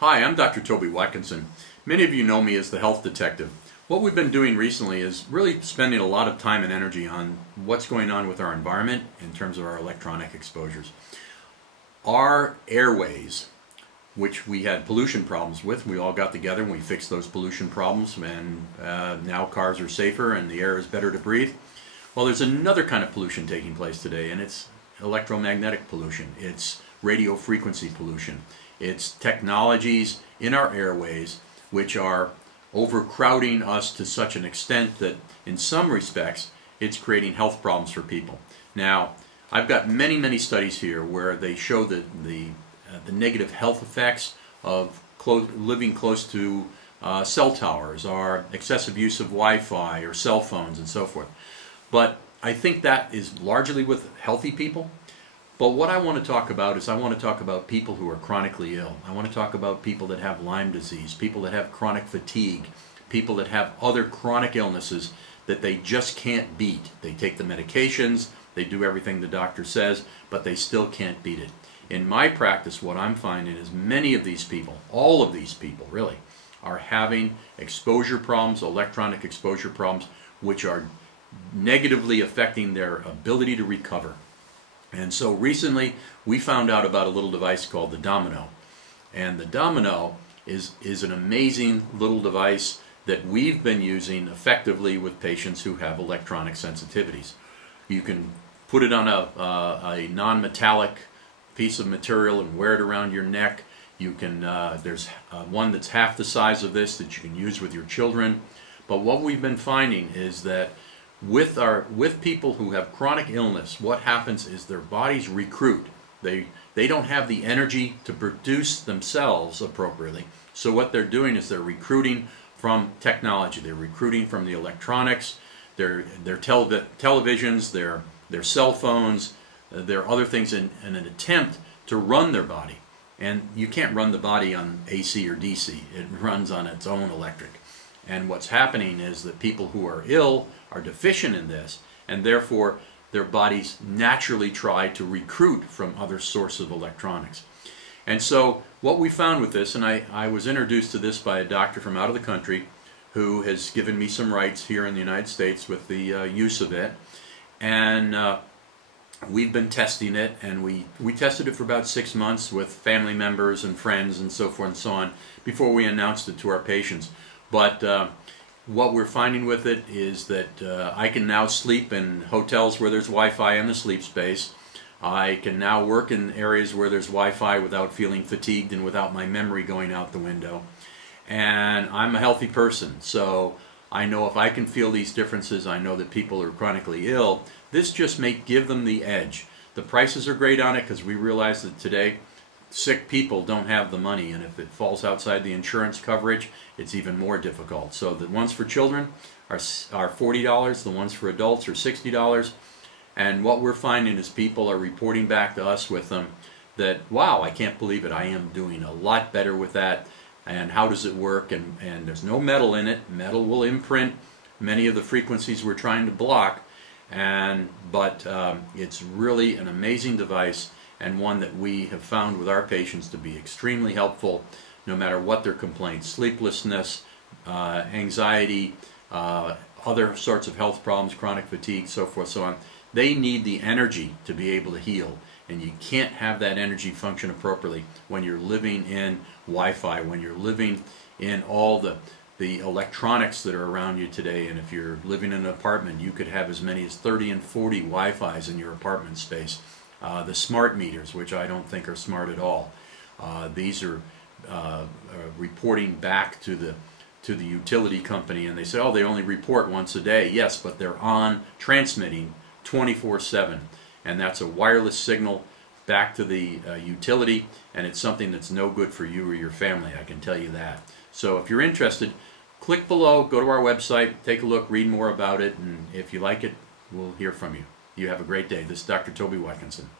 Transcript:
Hi, I'm Dr. Toby Watkinson. Many of you know me as the health detective. What we've been doing recently is really spending a lot of time and energy on what's going on with our environment in terms of our electronic exposures. Our airways, which we had pollution problems with, we all got together and we fixed those pollution problems, and now cars are safer and the air is better to breathe. Well, there's another kind of pollution taking place today, and it's electromagnetic pollution. It's radio frequency pollution. It's technologies in our airways which are overcrowding us to such an extent that in some respects it's creating health problems for people. Now, I've got many studies here where they show the negative health effects of living close to cell towers, or excessive use of Wi-Fi or cell phones and so forth. But I think that is largely with healthy people. But what I want to talk about is I want to talk about people who are chronically ill. I want to talk about people that have Lyme disease, people that have chronic fatigue, people that have other chronic illnesses that they just can't beat. They take the medications, they do everything the doctor says, but they still can't beat it. In my practice, what I'm finding is many of these people, all of these people really, are having exposure problems, electronic exposure problems, which are negatively affecting their ability to recover. And so recently we found out about a little device called the Domino. And the Domino is an amazing little device that we've been using effectively with patients who have electronic sensitivities. You can put it on a non-metallic piece of material and wear it around your neck. You can there's one that's half the size of this that you can use with your children. But what we've been finding is that with people who have chronic illness, what happens is their bodies recruit. They don't have the energy to produce themselves appropriately. So what they're doing is they're recruiting from technology. They're recruiting from the electronics, their televisions, their cell phones, their other things in an attempt to run their body. And you can't run the body on AC or DC. It runs on its own electric. And what's happening is that people who are ill are deficient in this, and therefore their bodies naturally try to recruit from other sources of electronics. And so what we found with this, and I was introduced to this by a doctor from out of the country who has given me some rights here in the United States with the use of it, and we've been testing it, and we tested it for about 6 months with family members and friends and so forth and so on before we announced it to our patients. But what we're finding with it is that I can now sleep in hotels where there's Wi-Fi in the sleep space. I can now work in areas where there's Wi-Fi without feeling fatigued and without my memory going out the window. And I'm a healthy person, so I know if I can feel these differences, I know that people are chronically ill. This just may give them the edge. The prices are great on it because we realize that today sick people don't have the money, and if it falls outside the insurance coverage, it's even more difficult. So the ones for children are $40, the ones for adults are $60, and what we're finding is people are reporting back to us with them that, wow, I can't believe it, I am doing a lot better with that, and how does it work, and there's no metal in it. Metal will imprint many of the frequencies we're trying to block, but it's really an amazing device, and one that we have found with our patients to be extremely helpful no matter what their complaints, sleeplessness, anxiety, other sorts of health problems, chronic fatigue, so forth, so on. They need the energy to be able to heal, and you can't have that energy function appropriately when you're living in Wi-Fi, when you're living in all the electronics that are around you today. And if you're living in an apartment, you could have as many as 30 and 40 Wi-Fis in your apartment space. The smart meters, which I don't think are smart at all. These are reporting back to the utility company, and they say, oh, they only report once a day. Yes, but they're on transmitting 24/7, and that's a wireless signal back to the utility, and it's something that's no good for you or your family, I can tell you that. So if you're interested, click below, go to our website, take a look, read more about it, and if you like it, we'll hear from you. You have a great day. This is Dr. Toby Watkinson.